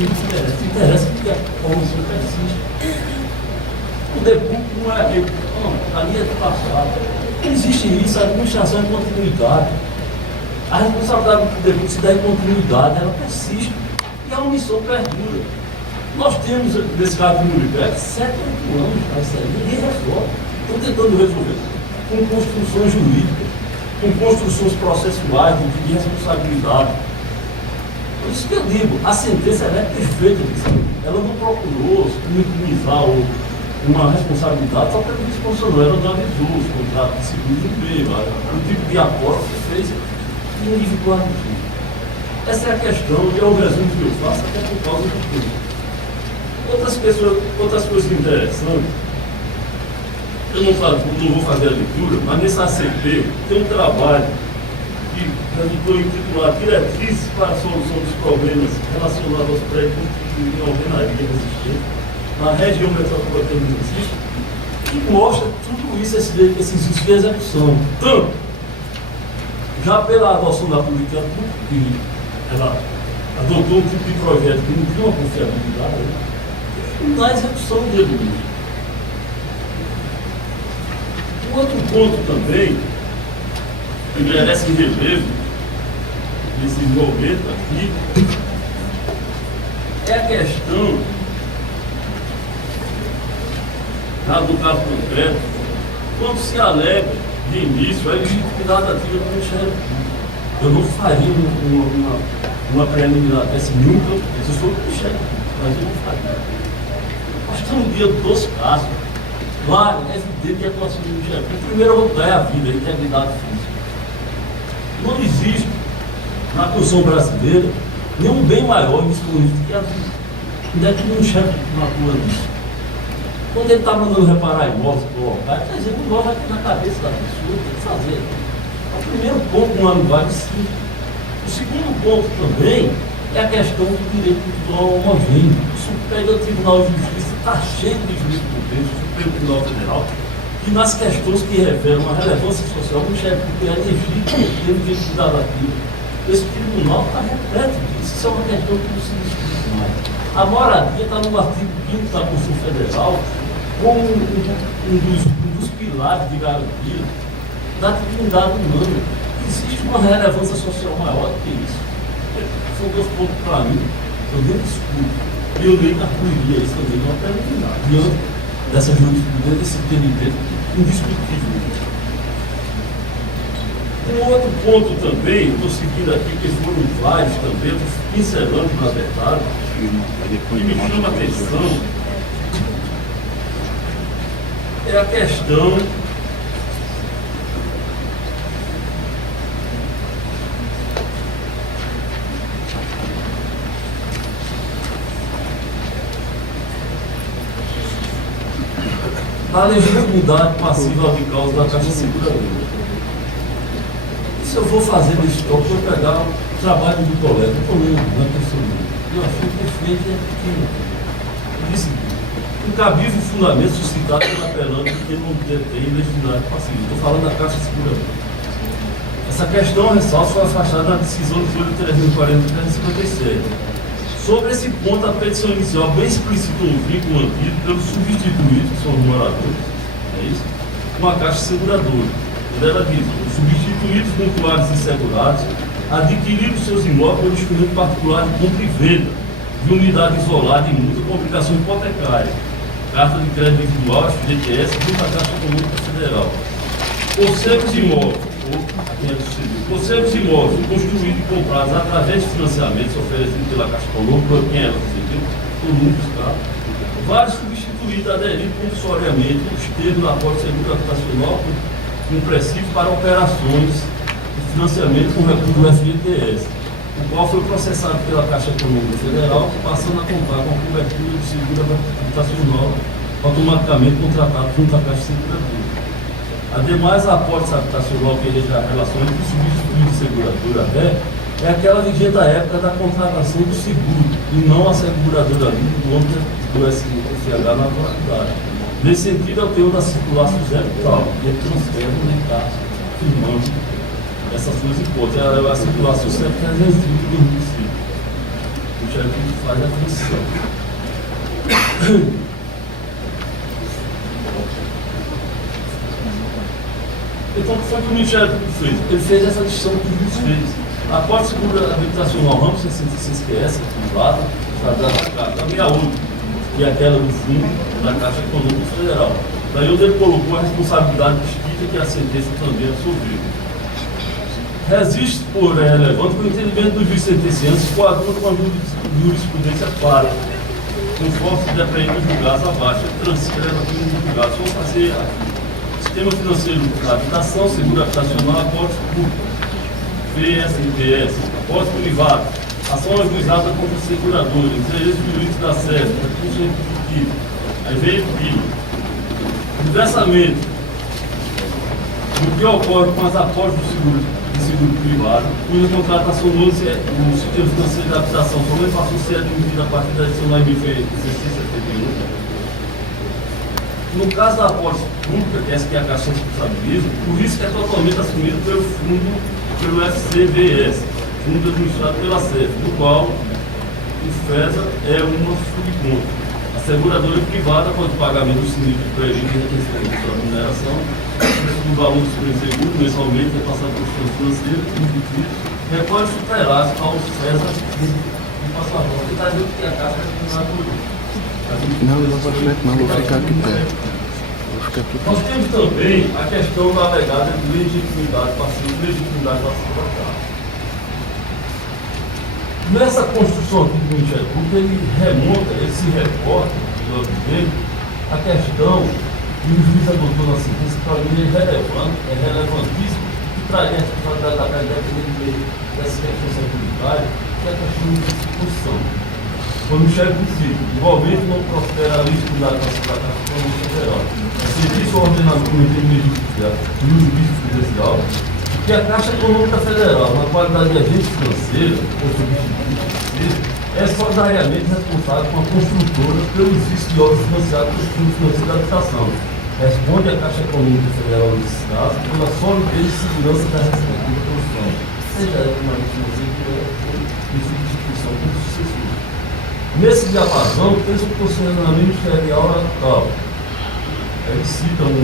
interessa porque a corrupção persiste. O debut não é não, ali é do passado. Não existe isso, a administração é continuidade. A responsabilidade do debut se dá em continuidade, ela persiste. E a omissão perdura. Nós temos, nesse caso do Muribeca, 7, 8 anos para isso aí, ninguém resolve. Estão tentando resolver com construções jurídicas, com construções processuais de responsabilidade. Por isso que eu digo, a sentença ela é perfeita, ela não procurou minimizar uma responsabilidade só pela disposição, ela não avisou os contratos de seguro no meio, o tipo de aposta que fez e unificou a justiça. Essa é a questão, que é o resumo que eu faço, até por causa do tempo. Outras coisas interessantes, eu não vou fazer a leitura, mas nessa ACP tem um trabalho que resultou intitulado Diretrizes para a Solução dos Problemas Relacionados aos Prédios em Alvenaria Resistente, na região metropolitana do Recife, que mostra tudo isso, esses índices de execução. Tanto, já pela adoção da política pública, que ela adotou um tipo de projeto que não tinha uma confiabilidade, na execução dele mesmo. Um outro ponto também, que merece relevo nesse momento aqui, é a questão do caso concreto, quando se alega de início a legitimidade ativa do Ministério Público. Eu não faria uma preliminar desse nunca, eu sou do Ministério Público, mas eu não faria. Nós estamos no dia dos casos. Claro, é evidente que a atuação do Ministério Público, primeiro eu vou ganhar a vida, a integridade física. Não existe na Constituição brasileira nenhum bem maior nisso que a vida. Onde é que o Ministério Público não atua nisso? Quando ele está mandando reparar imóveis, colocar, está dizendo o imóvel aqui na cabeça da pessoa, tem que fazer. É o primeiro ponto numa linguagem simples. O segundo ponto também é a questão do direito individual homogêneo. O Superior Tribunal de Justiça está cheio de jurisprudência, o Supremo Tribunal Federal, que nas questões que revelam a relevância social do chefe que é legítimo, tem direito de dar aquilo. Esse tribunal está repleto disso. Isso é uma questão que não se discute mais. A moradia está no artigo 5º da Constituição Federal como um dos pilares de garantia da dignidade humana. Existe uma relevância social maior do que isso. São dois pontos para mim, eu nem discuto. E eu nem concluiria isso também não preliminar, diante dessa jurisprudência, desse entendimento indiscutível. Um outro ponto também, estou seguindo aqui, que foram vários também, pincelando na verdade, que me chama a atenção, é a questão da legitimidade passiva de causa da Caixa Seguradora. Isso eu vou fazer nesse toque, vou pegar o trabalho do colega, eu estou lendo na pessoa dele. Eu achei perfeito e é pequeno. Ele disse: incabível o fundamento suscitado pelo apelante que não tem legitimidade passiva. Estou falando da Caixa Seguradora. Essa questão, ressalto, foi afastada na decisão de folha 340 e 357. Sobre esse ponto, a petição inicial bem explicitou o vínculo mantido pelos substituídos, que são os moradores, é isso, com a Caixa Seguradora. E ela diz: os substituídos mutuários e segurados adquiriram seus imóveis pelo instrumento particular de compra e venda de unidade isolada e multa com obrigação hipotecária, carta de crédito individual, FGTS, junto à Caixa Econômica Federal. Por sermos imóveis, construídos e comprados através de financiamentos oferecidos pela Caixa Econômica, por quem ela recebeu, por muitos casos, vários substituídos aderiram compulsoriamente os termos da Polícia Seguro Habitacional compressivo para operações de financiamento com recurso do FGTS, o qual foi processado pela Caixa Econômica Federal, passando a contar com a cobertura do seguro habitacional automaticamente contratado junto à Caixa Seguradora. Ademais, a apólice habitacional que eleja a relação entre o substituído e seguradora é aquela vigente da época da contratação do seguro, e não a seguradora livre do SFH na atualidade. Nesse sentido, é o teor da circular zero tal, e é transfere no caso, firmando essas duas hipóteses. A circulação 7320 de 2005. Michel que faz a transição. Então, o que foi que o Michel fez? Ele fez essa distinção que o Luiz fez. Após a segunda habitacional ramo 66 QS, privada, da 68, que é aquela do fundo da Caixa Econômica Federal. Daí onde ele colocou a responsabilidade distinta que a sentença também absorveu. Resiste, por relevante, que o entendimento do juiz sentenciante se coaduna com a jurisprudência clara, conforme se depende dos julgados abaixo, transcreve aqui nos julgados. Vamos fazer aqui. Sistema financeiro da habitação, seguro habitacional, apólice público, PSPS, apólice privado, ação ajuizada contra o segurador, interesse jurídico da sede, recurso executivo, aí veio aqui. Inversamente, o que ocorre com as apólices de seguro privado, cuja contratação no sistema financeiro da habitação somente passou a ser admitida a partir da edição da MV 1671. No caso da apólice pública, que essa que é a Caixa responsabiliza, o risco é totalmente assumido pelo fundo, pelo FCVS, Fundo Administrado pela SEF, do qual o FESA é uma subconta. A seguradora privada, quando o pagamento do sinistro previo e requisição de sua remuneração, o valor do seguro mensalmente é passado por sistema financeiro, recolhe superávit ao FESA e passa a volta. Ele está dizendo que a Caixa é responsável por isso. Não, não vou frente, não, vou ficar aqui perto. Vou ficar aqui Nós perto. temos também a questão da alegada de legitimidade passiva e legitimidade passiva da Caixa. Nessa construção aqui do Ministério Público, ele remonta, ele se reporta, a questão que o juiz adotou na sentença, que para mim é relevantíssimo, que traria a responsabilidade da Caixa independente dessa questão tributária, que é a questão de discussão. Quando o Michel disse, igualmente não prospera a legitimidade da Caixa Econômica Federal. É serviço ordenado por intermédio judicial e o juízo judicial, que a Caixa Econômica Federal, na qualidade de agente financeiro, ou substituto, é solidariamente responsável com a construtora pelos vícios de obras financiadas pelo Fundo Financeiro da Habitação. Responde a Caixa Econômica Federal nesse caso pela solidez e segurança da respectiva construção, seja ela uma agente financeiro que é em substituição como sucessor. Nesse diapasão, fez um posicionamento ministerial atual. Ele cita um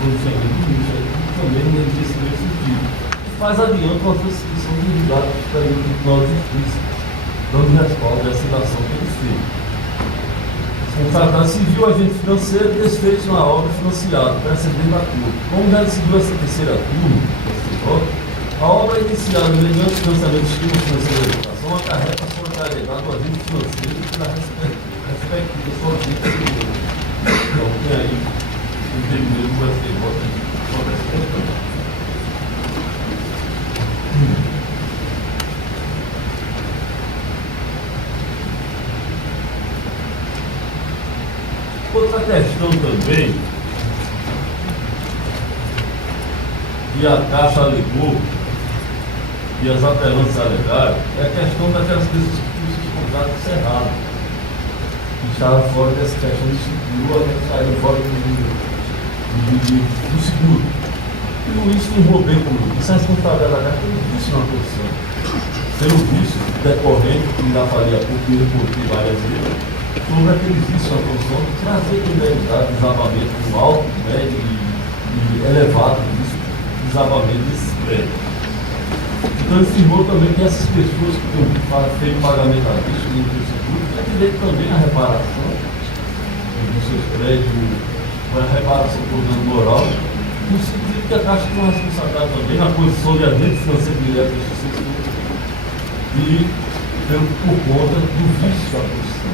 pronunciamento do Ministério também nesse mesmo sentido. E faz adiante uma transcrição do julgado do Superior Tribunal de Justiça, dando respaldo a essa ilação que ele fez. Responsabilidade civil, agente financeiro, desfeito na obra financiada, precedendo a curva. Como já decidiu essa terceira turma, a obra iniciada mediante financiamento de estímulo financeiro da educação acarreta a solidariedade do agente financeiro na respectiva solidez. Então, tem aí o entendimento do STJ sobre essa questão. Outra questão também que a Caixa alegou e as apelantes alegaram é a questão daquelas pessoas que tinham seus contratos encerrados, que estavam fora dessa questão do seguro, até que saíram fora do seguro. E o Luiz firmou bem como isso, a responsabilidade da Caixa pelo vício na posição, pelo vício decorrente, que ainda faria pouco e reportei várias vezes, sobre aquele vício na posição de trazer criminalidade, desabamento alto, médio e elevado, desabamento desses prédios. Então ele afirmou também que essas pessoas que têm feito pagamento à vista no seguro têm direito também à reparação dos seus prédios, a reparação por dano moral, no sentido que a Caixa tem uma responsabilidade também na posição de agente financeiro direto desse setor e por conta do vício da posição.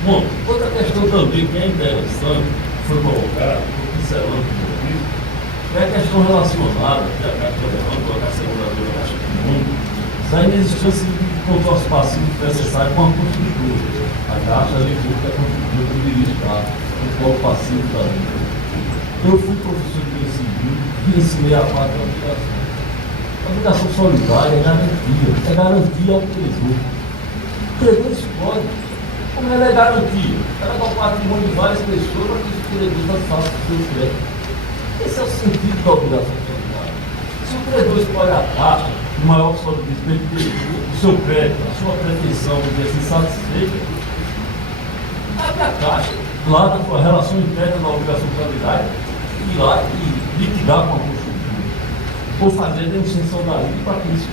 Bom, outra questão também que é interessante, que foi colocada, pincelando um pouquinho, é a questão relacionada, que a Caixa levanta, a Caixa Seguradora, a Caixa Econômica, da inexistência de controle passivo necessário com a construtora. A Caixa alegou que a construtora poderia estar com o controle passivo da lei. Eu fui professor de direito civil e ensinei a parte da obrigação. A obrigação solidária é garantia ao credor. O credor escolhe. Como ela é garantia? Ela dá o patrimônio de várias pessoas para que os credores façam o seu crédito. Esse é o sentido da obrigação solidária. Se Se o credor escolhe a taxa, o maior que sobe o seu crédito, a sua pretensão de ser satisfeita, abre a caixa, lá da sua relação interna da obrigação de qualidade, ir lá e liquidar com a construtora. Ou fazer a extensão da lei para que isso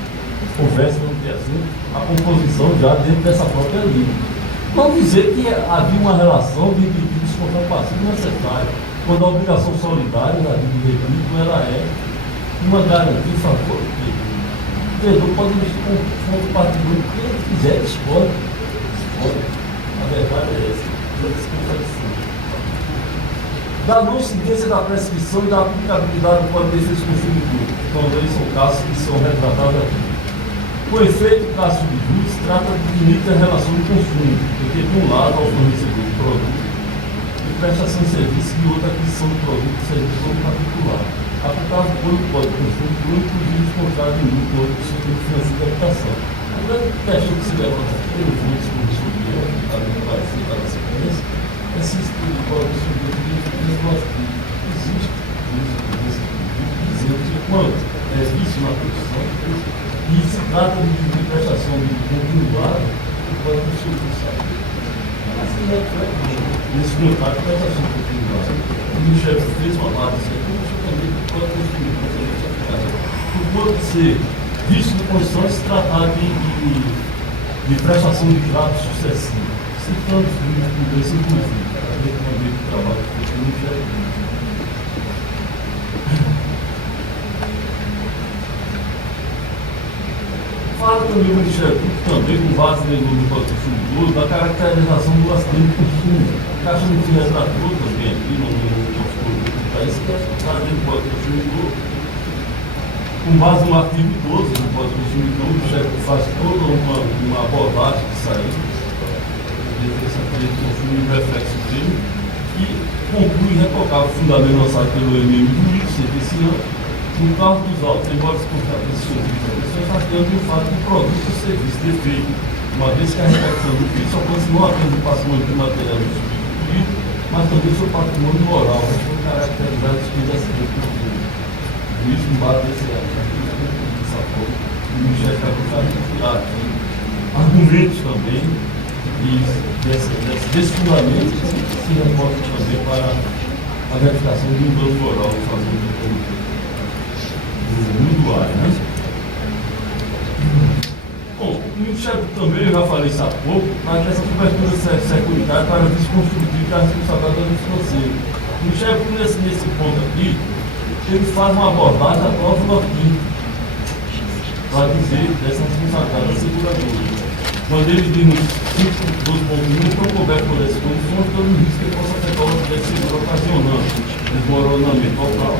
houvesse, vamos dizer assim, a composição já dentro dessa própria linha. Não dizer que havia uma relação de pedidos contra passivo necessário, quando a obrigação solidária da dívida república ela é uma garantia em favor do credor. O credor pode investir com fundo patrimônio que ele quiser, ele escolhe. A verdade é essa. Da não incidência da prescrição e da aplicabilidade do Código de Defesa do Consumidor, quando são casos que são retratados aqui. Com efeito, o caso de juros trata de limite da relação de consumo, porque de um lado ao fornecedor do produto e prestação de serviço e outra aquisição do produto e serviço como particular. Aplicado pelo Código de Consumidor, inclusive os contratos de lucro ou do setor financeiro de habitação. A grande questão que se levanta aqui pelo fundo de consumidor, a minha parecer para a sequência, esse estudo do Código de Consumidor existe dizendo que quando é vício na produção, e se trata de prestação de continuado, o Código de Consumidor sabe. Mas que nesse contrato de prestação de continuado, o Michel fez uma parte disso aqui, mas também o Código de Consumidor por pode ser visto em condições de se tratar de prestação de trato sucessivo. Citando os livros, inclusive, dentro do ambiente de trabalho que o Michel fala também o Ministério Público, também com base no Código de Consumidor, da caracterização do acidente de consumo. A Caixa não tinha retratou também aqui no país, que está dentro do Código de Consumidor. Com base no artigo 12 do Código de Consumidor, o Ministério faz toda uma abordagem de saída, desse acidente de consumo e reflexo dele, e conclui irretocável o fundamento lançado pelo MM jurídico sentenciando. No caso dos autos, embora se constate decisões de pessoas, rastreando o fato do produto ou serviço defeito, uma vez que a repetição do vício alcança não apenas o patrimônio de material do substituído, mas também o seu patrimônio moral, que foi caracterizado de acidente do público. Isso no base desse dessa forma, o Ministério está buscando aqui argumentos também desse fundamento que se reportam também para a verificação de um dano moral do fazendo do produto. Do ar, né? Bom, o Ministério também, eu já falei isso há pouco, mas essa cobertura securitária para desconstruir a responsabilidade financeira. O Ministério Público, nesse ponto aqui, ele faz uma abordagem da cláusula 5 para dizer dessa responsabilidade seguradora. Quando ele diz nos 5.2.1, estão cobertos por essas condições, todo o risco que possa afetar o acidente seguro ocasionando desmoronamento total,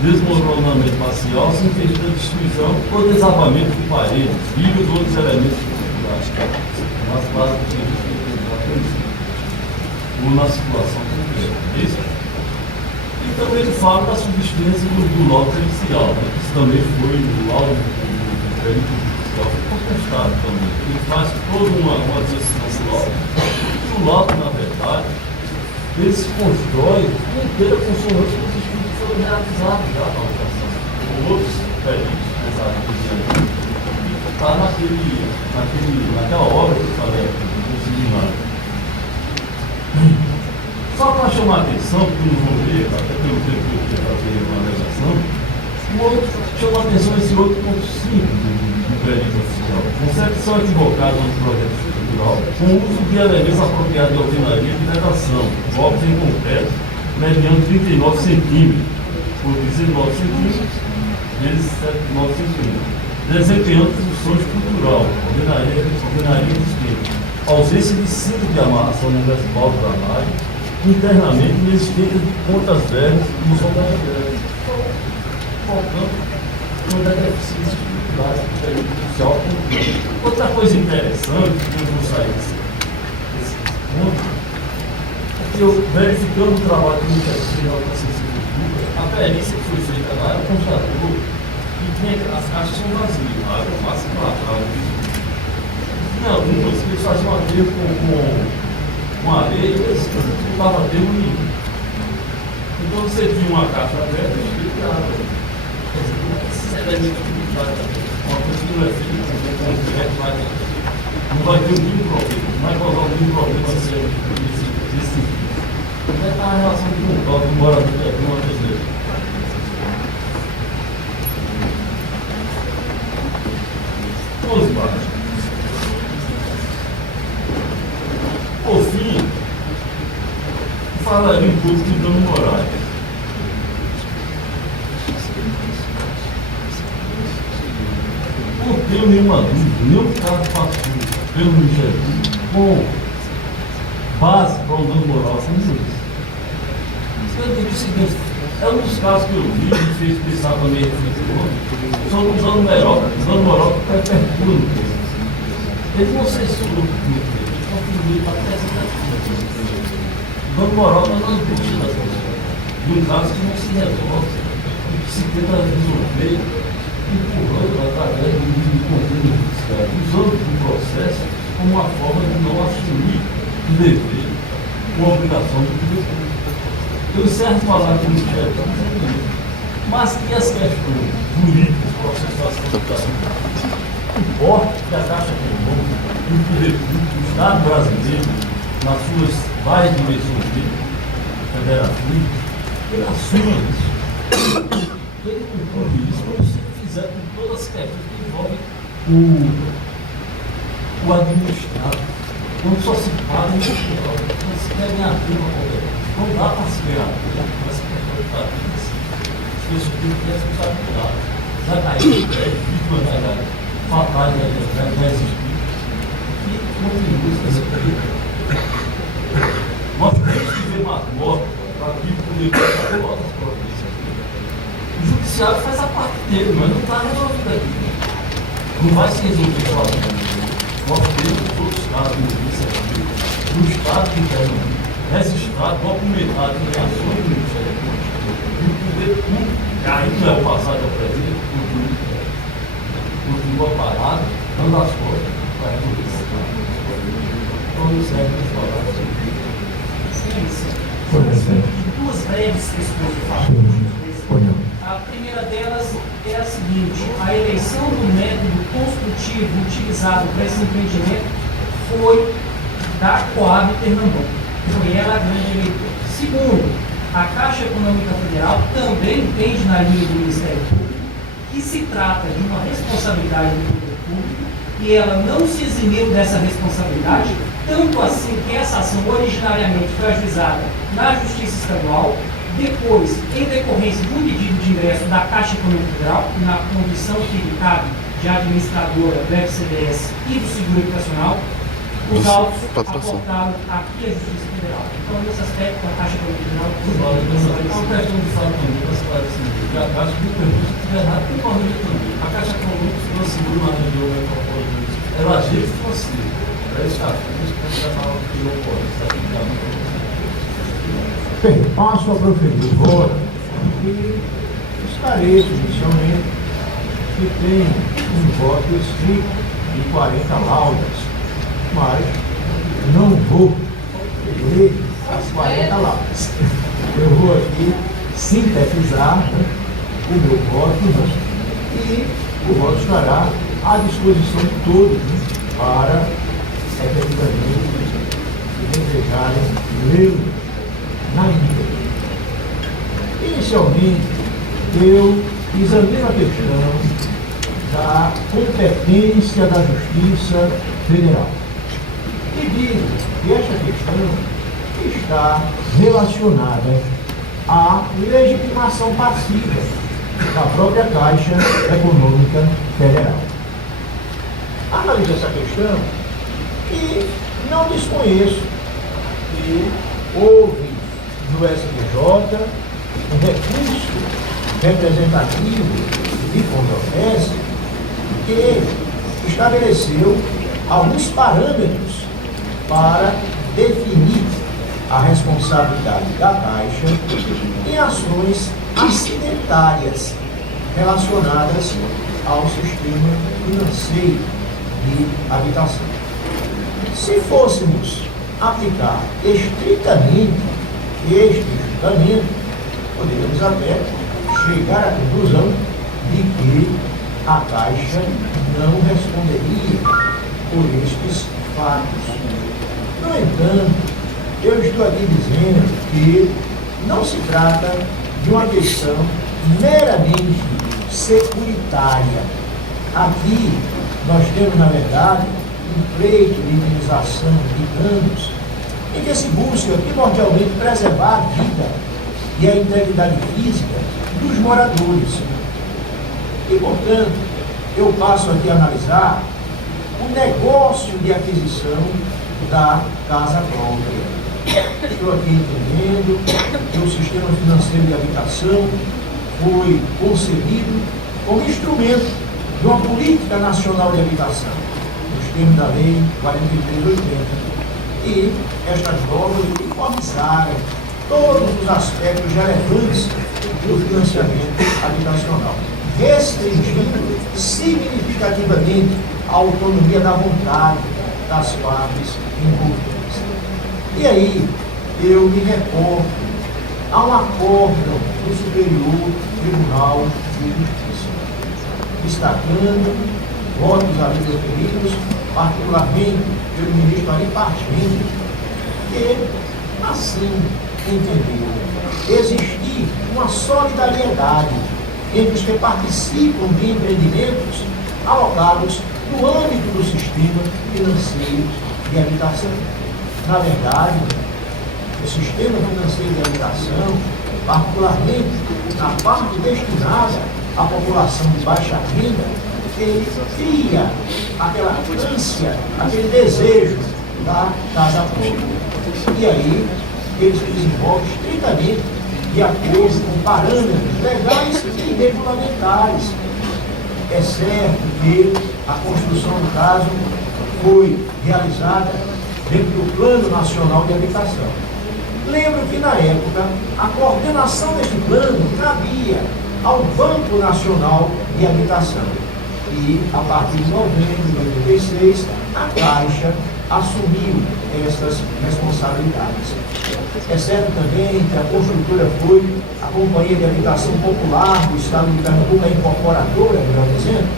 desmoronamento parcial, sem impedir a destruição ou desabamento de paredes, vigas ou outros elementos estruturais, nas bases do serviço ou na situação concreta. Isso? E também ele fala da subsistência do laudo pericial, né? Isso também foi no laudo do perito judicial, foi contestado também. Ele faz toda uma distância laudo. E o laudo, na verdade, ele se constrói inteira consonante com os estudos que foram realizados já na operação. Com outros peritos nessa região, que está naquela obra que eu falei, no seminário. Só para chamar a atenção, porque não vou ver, até pelo tempo que eu quero fazer uma alegação, chama a atenção esse outro ponto simples do perito oficial. Concepção equivocada do projeto estrutural, com o uso de elementos apropriados de alvenaria e de vedação, obras em concreto, mediante 39 centímetros, por 19 centímetros, vezes 9 centímetros, desempenhando função estrutural, alvenaria existente, ausência de cinto de amarração no respaldo da laje, internamente inexistência de pontas velhas nos obras faltando toda a deficiência estrutural do período social. Outra coisa interessante, que eu vou sair desse ponto, é que eu, verificando o trabalho do Ministério Federal da Ciência Pública, a perícia que foi feita lá, ela constatou que as caixas são vazias, a água passa para trás. Tinha algumas que eles faziam aterro com areia, eles não estavam aterro nenhum. Então você tinha uma caixa aberta e água. elemento tributário. Uma coisa que não é feita com concreto, não vai ter nenhum problema, não vai causar nenhum problema desse tipo. Como é que está a relação com o morador de uma brasileira? Por fim, falaria um pouco de dano morais. Não tenho nenhuma dúvida, nenhum caso passou pelo Ministério com base para o dano moral como isso. Eu digo o seguinte, é um dos casos que eu vi, que fez pensar também são os dano moral que repercutem no preço. Eles não censuram o preço, eles contribuem para a tese. O dano moral não é uma angústia das pessoas. De um caso que não se resolve, e que se tenta resolver empurrando através do controle judiciário, usando o processo como uma forma de não assumir o dever ou a obrigação do poder público. Eu encerro falar com o Ministério, mas que as questões jurídicas, processuais, importa que a Caixa Econômica e o poder público, o Estado brasileiro, nas suas várias dimensões federativas, ele assuma isso. Ele conclui isso como se fizer com todas as questões que envolvem o administrado. Quando só se paga no hospital, quando se quer ganhar firma qualquer. Não dá para se ganhar firma com essa questão de família. As pessoas têm que ter responsabilidade. Já caiu, vítima fatal já existiu. E continua essa coisa. Nós temos que ver mais mortes para que o poder ter votos próprios. O judiciário faz a parte dele, mas não está resolvido aqui. Não vai se resolver sozinho. Nós temos outros casos de justiça aqui, no Estado interno, registrado, documentado em ações do Ministério Público, e o poder público, que ainda é o passado ao presente, continua parado, dando as costas para resolver esse caso. Então, não serve para falar sobre isso. Duas breves questões de fato. A primeira delas é a seguinte: a eleição do método construtivo utilizado para esse empreendimento foi da Coab Pernambuco. Foi ela a grande eleitora. Segundo, a Caixa Econômica Federal também entende na linha do Ministério Público que se trata de uma responsabilidade do poder público e ela não se eximiu dessa responsabilidade, tanto assim que essa ação originariamente foi ajuizada na Justiça Estadual. Depois, em decorrência de um pedido de ingresso da Caixa Econômica Federal, na condição que lhe cabe de administradora do FCDS e do Seguro Educacional, os autos aportaram aqui à Justiça Federal. Então, nesse aspecto, a Caixa Econômica Federal... É uma questão de fato também, para esclarecimento. A Caixa não permite que estiver errado, tem uma regra também. A Caixa Econômica não segura uma região metropolitana. Ela agiu e financia. Ela está frente, quando já fala que não pode, está ficando. Bem, passo a proferir o voto e esclareço inicialmente que tem um voto escrito de 40 laudas, mas não vou ler as 40 laudas. Eu vou aqui sintetizar o meu voto e o voto estará à disposição de todos para efetivamente desejarem lê-lo na íntegra. Inicialmente, eu examino a questão da competência da Justiça Federal e digo que esta questão está relacionada à legitimação passiva da própria Caixa Econômica Federal. Analiso essa questão e não desconheço que houve do STJ, um recurso representativo de controvérsia que estabeleceu alguns parâmetros para definir a responsabilidade da Caixa em ações acidentárias relacionadas ao sistema financeiro de habitação. Se fôssemos aplicar estritamente este julgamento, poderíamos até chegar à conclusão de que a Caixa não responderia por estes fatos. No entanto, eu estou aqui dizendo que não se trata de uma questão meramente securitária. Aqui nós temos, na verdade, um pleito de indenização de danos em que se busca primordialmente preservar a vida e a integridade física dos moradores. E, portanto, eu passo aqui a analisar o negócio de aquisição da casa própria. Estou aqui entendendo que o sistema financeiro de habitação foi concebido como instrumento de uma política nacional de habitação, nos termos da Lei 4380. E estas normas uniformizaram todos os aspectos relevantes do financiamento habitacional, restringindo significativamente a autonomia da vontade das partes envolvidas. E aí, eu me recordo a um acórdão do Superior Tribunal de Justiça, destacando votos ali referidos, particularmente pelo ministro Ari Pargênio, que assim entendeu existir uma solidariedade entre os que participam de empreendimentos alocados no âmbito do sistema financeiro de habitação. Na verdade, o sistema financeiro de habitação, particularmente na parte destinada à população de baixa renda, ele cria aquela ânsia, aquele desejo da casa própria. E aí, ele se desenvolve estritamente de acordo com parâmetros legais e regulamentares. É certo que a construção, no caso, foi realizada dentro do Plano Nacional de Habitação. Lembro que, na época, a coordenação deste plano cabia ao Banco Nacional de Habitação. E, a partir de novembro de 1986, a Caixa assumiu essas responsabilidades. É certo também que a construtora foi a Companhia de Habitação Popular do Estado de Pernambuco, a incorporadora, melhor dizendo,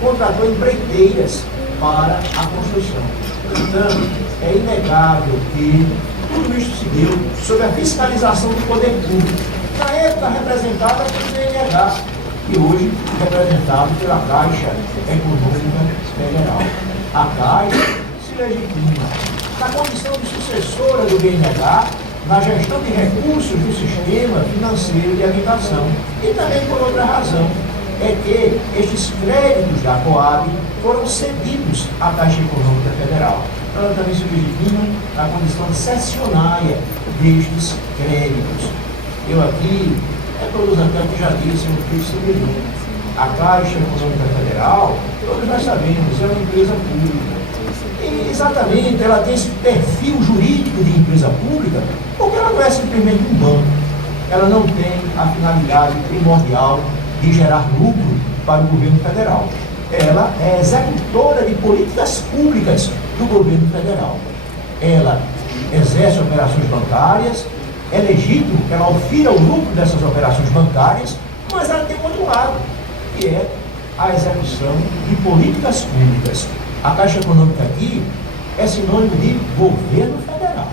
contratou empreiteiras para a construção. Portanto, é inegável que tudo isso se deu sob a fiscalização do poder público, na época representada pelo BNH, e hoje representado pela Caixa Econômica Federal. A Caixa se legitima na condição de sucessora do BNH na gestão de recursos do sistema financeiro de habitação. E também por outra razão, é que estes créditos da Coab foram cedidos à Caixa Econômica Federal. Ela também se legitima na condição cessionária destes créditos. Eu aqui, todos até que já disse no texto superior, a Caixa Econômica Federal, todos nós sabemos, é uma empresa pública. E exatamente ela tem esse perfil jurídico de empresa pública, porque ela não é simplesmente um banco. Ela não tem a finalidade primordial de gerar lucro para o governo federal. Ela é executora de políticas públicas do governo federal. Ela exerce operações bancárias, é legítimo que ela ofira o lucro dessas operações bancárias, mas ela tem um outro lado, que é a execução de políticas públicas. A Caixa Econômica aqui é sinônimo de governo federal.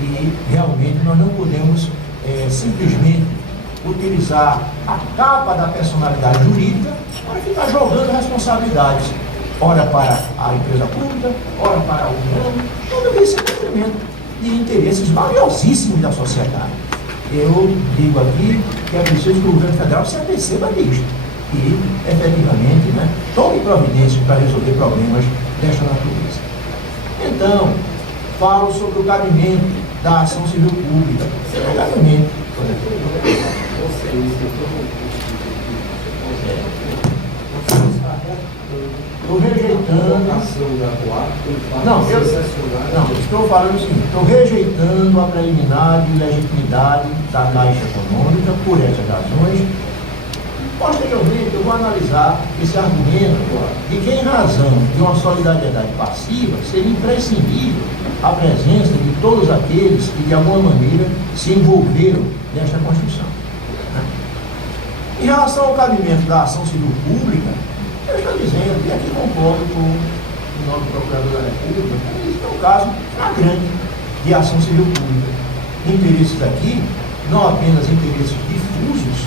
E realmente nós não podemos simplesmente utilizar a capa da personalidade jurídica para ficar jogando responsabilidades, ora para a empresa pública, ora para a União. Tudo isso é cumprimento de interesses valiosíssimos da sociedade. Eu digo aqui que é preciso que o governo federal se aperceba disto e, efetivamente, tome providência para resolver problemas desta natureza. Então, falo sobre o cabimento da ação civil pública. Legalmente. Estou rejeitando. Estou falando o seguinte: estou rejeitando a preliminar de legitimidade da Caixa Econômica por essas razões. Posteriormente, eu vou analisar esse argumento de que, em razão de uma solidariedade passiva, seria imprescindível a presença de todos aqueles que, de alguma maneira, se envolveram nesta construção. Em relação ao cabimento da ação civil pública, eu estou dizendo, e aqui concordo com o nome do Procurador da República, que isso é um caso flagrante de ação civil pública. Interesses aqui, não apenas interesses difusos,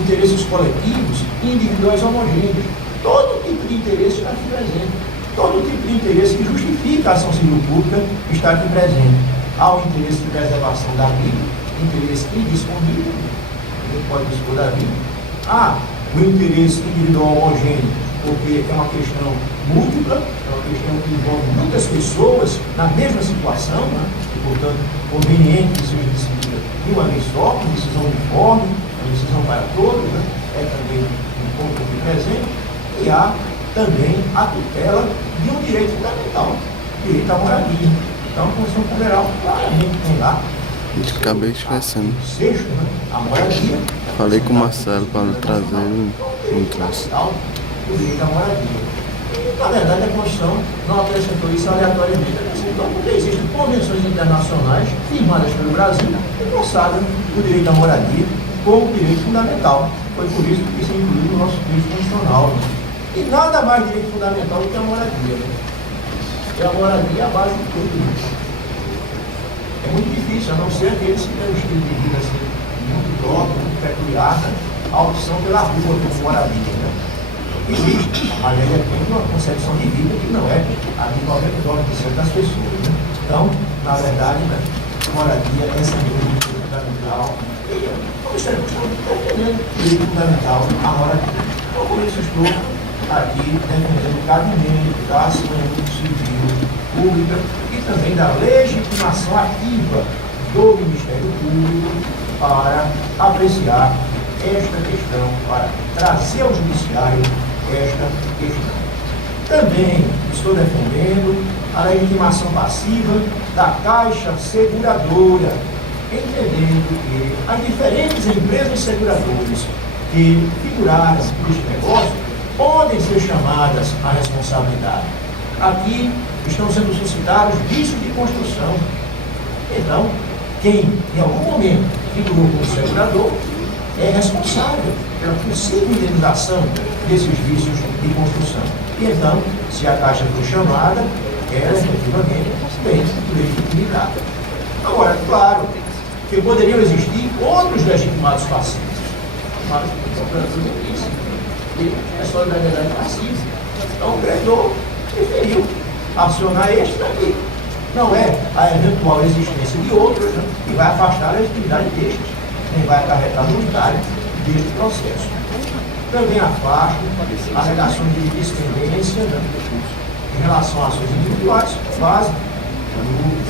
interesses coletivos e individuais homogêneos. Todo tipo de interesse está aqui presente. Todo tipo de interesse que justifica a ação civil pública está aqui presente. Há o interesse de preservação da vida, interesse indisponível, ninguém pode dispor da vida. Há o interesse individual homogêneo, porque é uma questão múltipla, é uma questão que envolve muitas pessoas na mesma situação, né? E, portanto, conveniente que seja decidida de uma vez só, com decisão uniforme, uma decisão para todos, né? É também um ponto aqui presente. E há também a tutela de um direito fundamental, direito à moradia. Então, a Constituição Federal claramente tem lá. Acabei esquecendo. Sexto, né? A moradia. Falei com o Marcelo para trazer um traço. O direito à moradia. E, na verdade, a Constituição não acrescentou isso aleatoriamente. Acrescentou porque existem convenções internacionais firmadas pelo Brasil que consagram o direito à moradia como direito fundamental. Foi por isso que isso é incluído no nosso direito constitucional. Né? E nada mais direito fundamental do que a moradia. Né? E a moradia é a base de tudo. Né? É muito difícil, a não ser aqueles que têm um estilo de vida assim, muito próprio, muito peculiar, né? A opção pela rua como moradia. Né? Existe, mas ele tem uma concepção de vida que não é a de 99% das pessoas. Né? Então, na verdade, né, a moradia é essa direito fundamental. E o Ministério Público está defendendo o direito fundamental à moradia. Então, por isso estou aqui defendendo o cabimento da ação civil pública e também da legitimação ativa do Ministério Público para apreciar esta questão, para trazer ao Judiciário esta questão. Também estou defendendo a legitimação passiva da Caixa Seguradora, entendendo que as diferentes empresas seguradoras que figuraram neste negócio podem ser chamadas à responsabilidade. Aqui estão sendo suscitados vícios de construção. Então, quem em algum momento figurou como segurador é responsável pela possível indenização desses vícios de construção. E então, se a Caixa for chamada, ela efetivamente tem legitimidade. Agora, claro, que poderiam existir outros legitimados passivos. Mas o procurador não disse. E é solidariedade passiva. Então o credor preferiu acionar este daqui. Não é a eventual existência de outros, né, que vai afastar a legitimidade destes, nem vai acarretar nulidade deste processo. Também afasto alegações de dispendência, né, em relação a ações individuais, base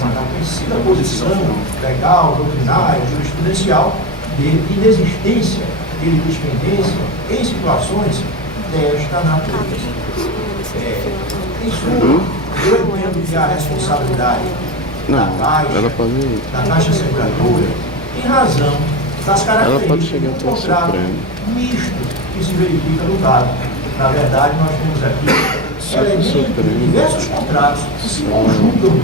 na conhecida posição legal, doutrinária, jurisprudencial de inexistência de dispendência em situações desta natureza. Em suma, eu entendo que a responsabilidade da Caixa Seguradora, em razão das características do contrato misto que se verifica no caso. Na verdade, nós temos aqui elementos de diversos contratos que se conjugam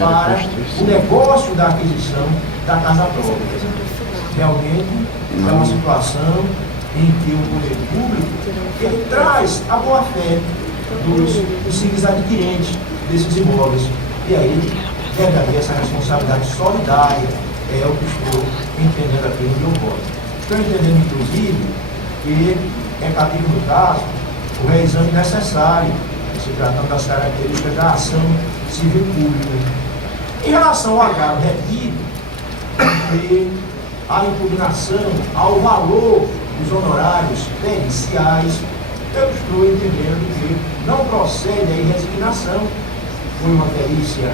para o negócio da aquisição da casa própria. Realmente é uma situação em que o poder público ele traz a boa-fé dos possíveis adquirentes desses imóveis. E aí deve haver essa responsabilidade solidária, é o que estou entendendo aqui no meu voto. Estou entendendo, inclusive, que é cabível no caso o reexame necessário, se tratando das características da ação civil pública. Em relação ao agravo retido, e a impugnação ao valor dos honorários periciais, eu estou entendendo que não procede a resignação, foi uma perícia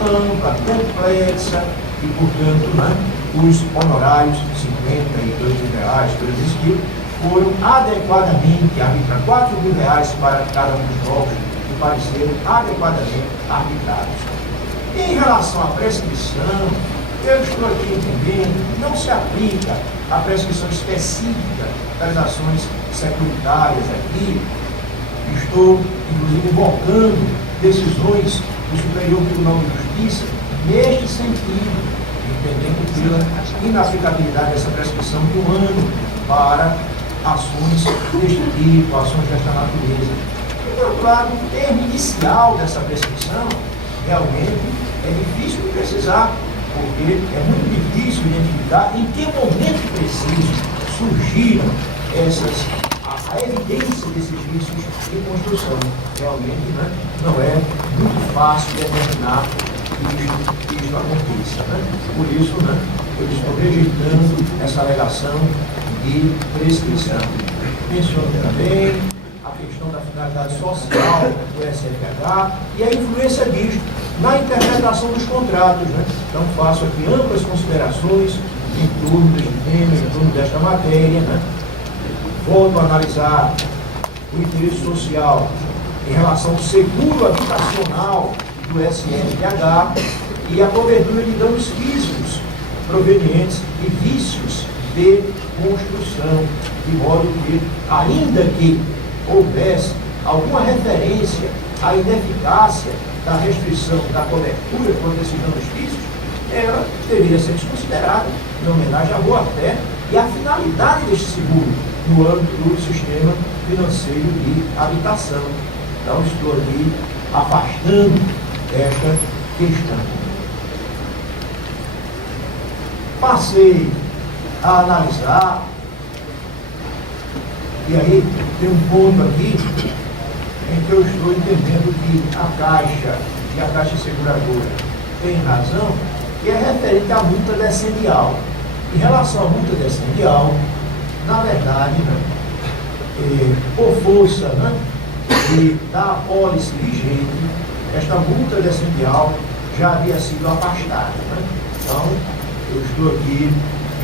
ampla, complexa, e, portanto, né, os honorários, R$52.000, coisas desse tipo, foram adequadamente arbitrados, R$4.000 para cada um dos jogos, que pareceram adequadamente arbitrados. Em relação à prescrição, eu estou aqui entendendo que não se aplica a prescrição específica das ações securitárias aqui. Estou, inclusive, invocando decisões do Superior Tribunal de Justiça neste sentido, entendendo pela inaplicabilidade dessa prescrição de 1 ano, para ações deste tipo, ações desta natureza. E, por outro lado, o termo inicial dessa prescrição realmente é difícil de precisar, porque é muito difícil identificar em que momento preciso surgiram a evidência desses vícios em construção. Realmente, né, não é muito fácil determinar que isso aconteça. Né? Por isso, né, eu estou rejeitando essa alegação de prescrição. Menciono também a questão da finalidade social do SFH e a influência disso na interpretação dos contratos. Né? Então, faço aqui amplas considerações em torno deste tema, em torno desta matéria. Né? Volto a analisar o interesse social em relação ao seguro habitacional do SFH e a cobertura de danos físicos provenientes de vícios de construção, de modo que, ainda que houvesse alguma referência à ineficácia da restrição da cobertura contra esses danos físicos, ela deveria ser desconsiderada em homenagem à boa-fé e à finalidade deste seguro no âmbito do sistema financeiro de habitação. Então, estou aqui afastando esta questão. Passei a analisar, e aí tem um ponto aqui em que eu estou entendendo que a Caixa e a Caixa Seguradora têm razão, que é referente à multa decendial. Em relação à multa decendial, na verdade, né, por força, né, da apólice vigente, esta multa decendial já havia sido afastada. Né? Então, eu estou aqui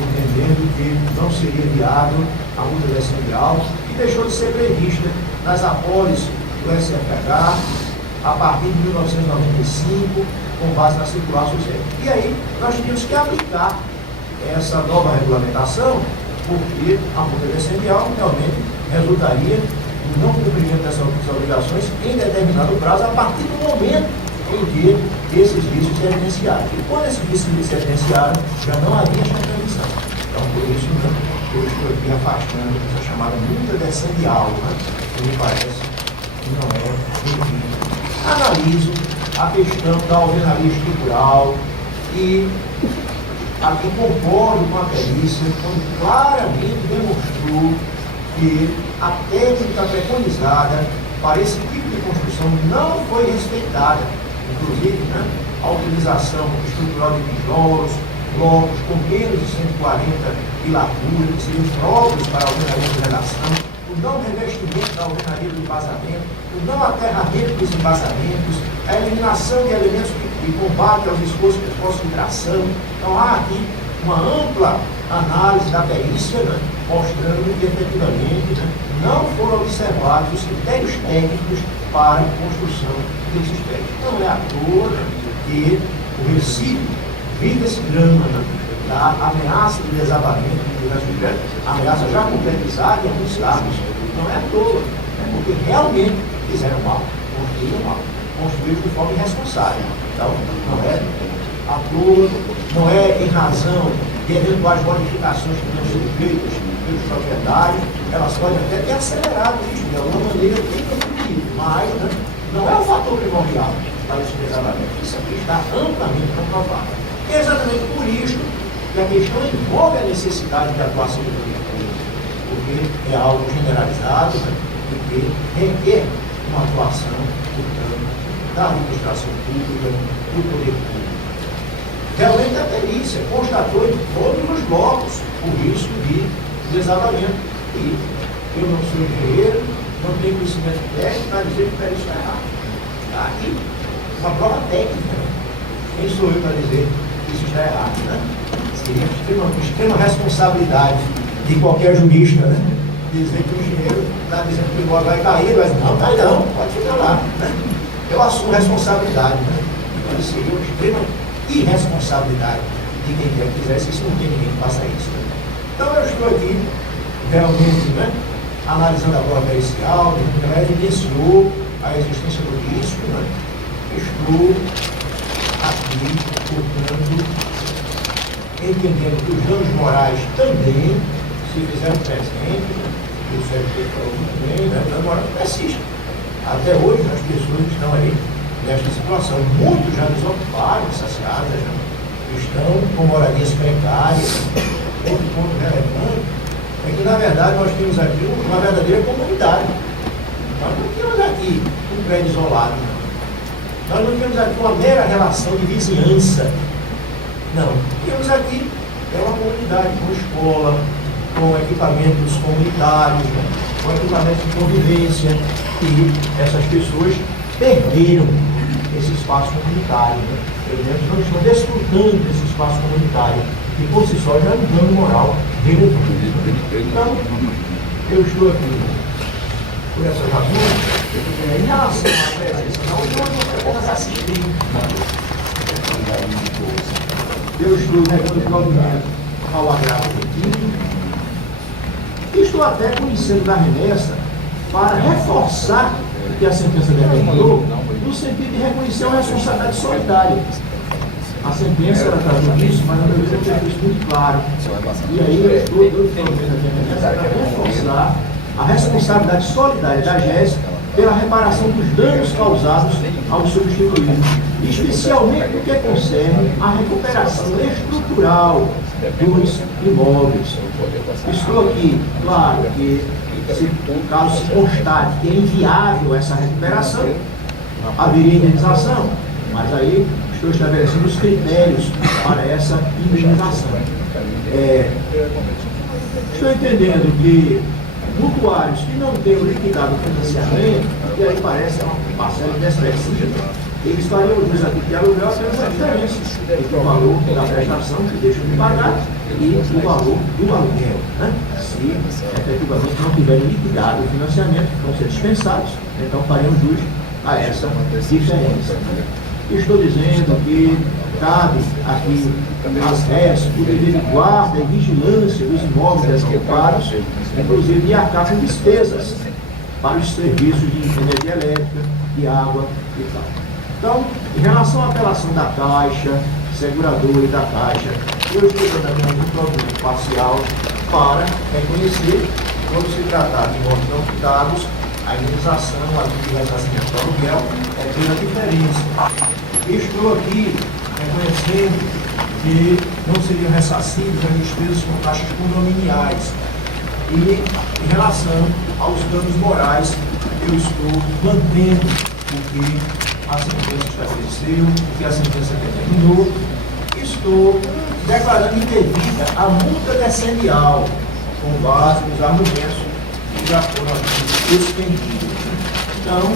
entendendo que não seria viável a multa decendial, que deixou de ser prevista nas apólices do SFH a partir de 1995, com base na circular social. E aí, nós tínhamos que aplicar essa nova regulamentação, porque a multa decendial realmente resultaria no não cumprimento dessas obrigações em determinado prazo, a partir do momento em que esses vícios se evidenciaram. E quando esses vícios se evidenciaram, já não havia esta transição. Então, por isso, né, eu estou aqui afastando essa chamada multa decendial, né, que me parece que não é bem-vinda. Analiso a questão da alvenaria estrutural e aqui concordo com a perícia, quando claramente demonstrou que a técnica preconizada para esse tipo de construção não foi respeitada. Inclusive, né, a utilização estrutural de tijolos, blocos com menos de 140 de largura, que seriam próprios para a alvenaria de redação, o não revestimento da alvenaria do embasamento, o não aterramento dos embasamentos, a eliminação de elementos de combate aos esforços de tração. Então, há aqui uma ampla análise da perícia, né, mostrando que, efetivamente, né, não foram observados os critérios técnicos para a construção desses prédios. Não é à toa que o Recife vive esse drama, né, da ameaça de desabamento de diversos prédios, ameaça já concretizada em alguns casos. Não é à toa, é porque realmente fizeram mal, construíram de forma irresponsável. Então, não é à toa, não é em razão de eventuais modificações que tenham sido feitas pelos proprietários, elas podem até ter acelerado isso de alguma maneira, tem contribuído, mas, né, não é o fator primordial para esse desabamento. Isso aqui está amplamente comprovado. É exatamente por isso que a questão envolve a necessidade de atuação do poder público, porque é algo generalizado, né, e que requer uma atuação, portanto, da administração pública, do poder público. Realmente a perícia constatou em todos os blocos o risco de desabamento. E eu não sou engenheiro, não tenho conhecimento técnico para dizer que a perícia está errada. Está aqui uma prova técnica. Quem sou eu para dizer que isso está errado? Né? Seria extrema responsabilidade de qualquer jurista, né? Dizer que o engenheiro está dizendo que o imóvel vai cair, mas não, cai não, pode ficar lá. Né? Eu assumo responsabilidade. Né? Então, seria uma extrema irresponsabilidade de quem quer que fizesse isso, não tem ninguém que faça isso. Né? Então eu estou aqui, realmente, né, analisando a prova pericial, ela evidenciou a existência do risco, né? Estou aqui, portanto, entendendo que os danos morais também se fizeram presente, o CLT falou muito bem, né? Então agora persiste. Até hoje as pessoas estão aí nesta situação. Muitos já desocuparam essas casas, já estão com moradias precárias. Outro ponto relevante é que, na verdade, nós temos aqui uma verdadeira comunidade. Nós não temos aqui um prédio isolado, não. Nós não temos aqui uma mera relação de vizinhança. Não. Temos aqui uma comunidade com escola, com equipamentos comunitários, né? Com equipamentos de convivência, e essas pessoas perderam esse espaço comunitário, né? Não estão desfrutando desse espaço comunitário, que por si só já é um dano moral relevante. Então, eu estou aqui por essas razões, em relação à presença da União, eu apenas assistindo. Eu estou negando provimento ao agravo repetido. Estou até conhecendo da remessa para reforçar o que a sentença determinou, no sentido de reconhecer uma responsabilidade solidária. A sentença ela tratou disso, mas eu deveria ter visto muito claro. E aí eu estou provendo aqui a remessa para reforçar a responsabilidade solidária da GES pela reparação dos danos causados aos substituídos, especialmente no que concerne a recuperação estrutural dos imóveis. Estou aqui, claro, que caso se constate que é inviável essa recuperação, haveria indenização, mas aí estou estabelecendo os critérios para essa indenização. Estou entendendo que mutuários que não tenham liquidado o financiamento, e aí parece uma parcela inexpressiva, eles fariam jus aqui de aluguel apenas a diferença entre o valor da prestação que deixam de pagar e o valor do aluguel, né? Se efetivamente não tiverem liquidado o financiamento, vão ser dispensados, então fariam jus a essa diferença. Estou dizendo que cabe aqui às RES o dever de guarda e vigilância dos imóveis desocupados, inclusive de arcar com despesas para os serviços de energia elétrica, de água e tal. Então, em relação à apelação da Caixa, seguradora e da Caixa, eu estou dando um provimento parcial para reconhecer, quando se tratar de imóveis não quitados, a indenização, a de ressarcimento do aluguel é pela diferença. Estou aqui reconhecendo que não seriam ressarcidos as despesas com taxas condominiais. E em relação aos danos morais, eu estou mantendo o que a sentença estabeleceu, o que a sentença determinou. Estou declarando indevida a multa decendial, com base nos argumentos que já foram aqui expendidos. Então,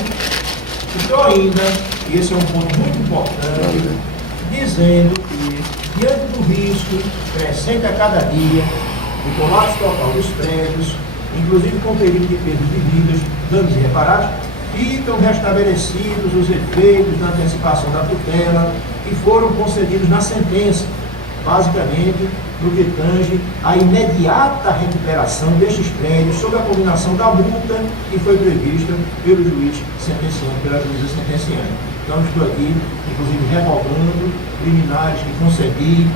estou ainda, e esse é um ponto muito importante, dizendo que, diante do risco crescente a cada dia, o colapso total dos prédios, inclusive com período de perda de vidas, danos irreparados, ficam restabelecidos os efeitos da antecipação da tutela que foram concedidos na sentença, basicamente no que tange à imediata recuperação destes prédios sob a combinação da multa que foi prevista pelo juiz sentenciante, pela juíza sentenciante. Então estou aqui, inclusive, revogando liminares que concedi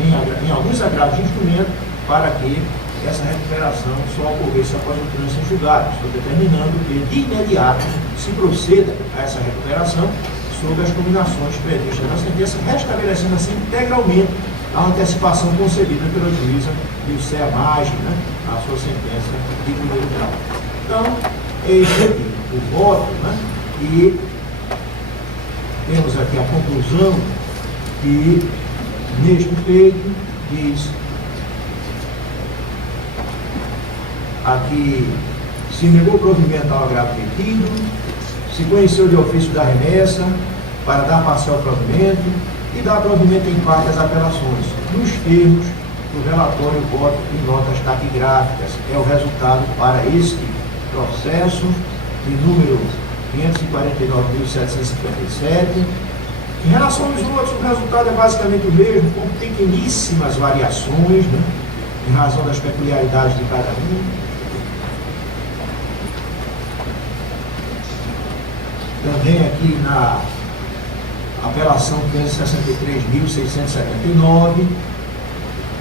em alguns agravos de instrumento para que essa recuperação só ocorresse após o trânsito em julgado. Estou determinando que, de imediato, se proceda a essa recuperação sob as combinações previstas na sentença, restabelecendo assim integralmente a antecipação concedida pela juíza de ser a margem, né, a sua sentença de primeiro grau. Então, este aqui, o voto, né, e temos aqui a conclusão que, neste feito, diz aqui, se negou provimento ao agravo repetido, se conheceu de ofício da remessa para dar parcial provimento e dar provimento em parte às apelações, nos termos do relatório voto em notas taquigráficas. É o resultado para este processo de número 549.757. Em relação aos outros, o resultado é basicamente o mesmo, com pequeníssimas variações, né, em razão das peculiaridades de cada um. Também aqui na apelação 563.679,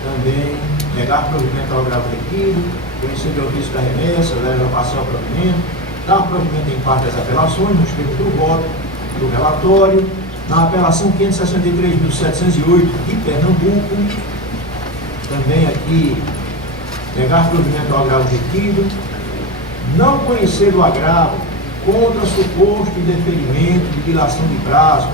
também negar provimento ao agravo requerido, conhecer de ofício da remessa, leva parcial provimento, dar provimento em parte das apelações, nos termos do voto, do relatório, na apelação 563.708 de Pernambuco, também aqui, negar provimento ao agravo requerido, não conhecer o agravo contra suposto indeferimento de dilação de prazo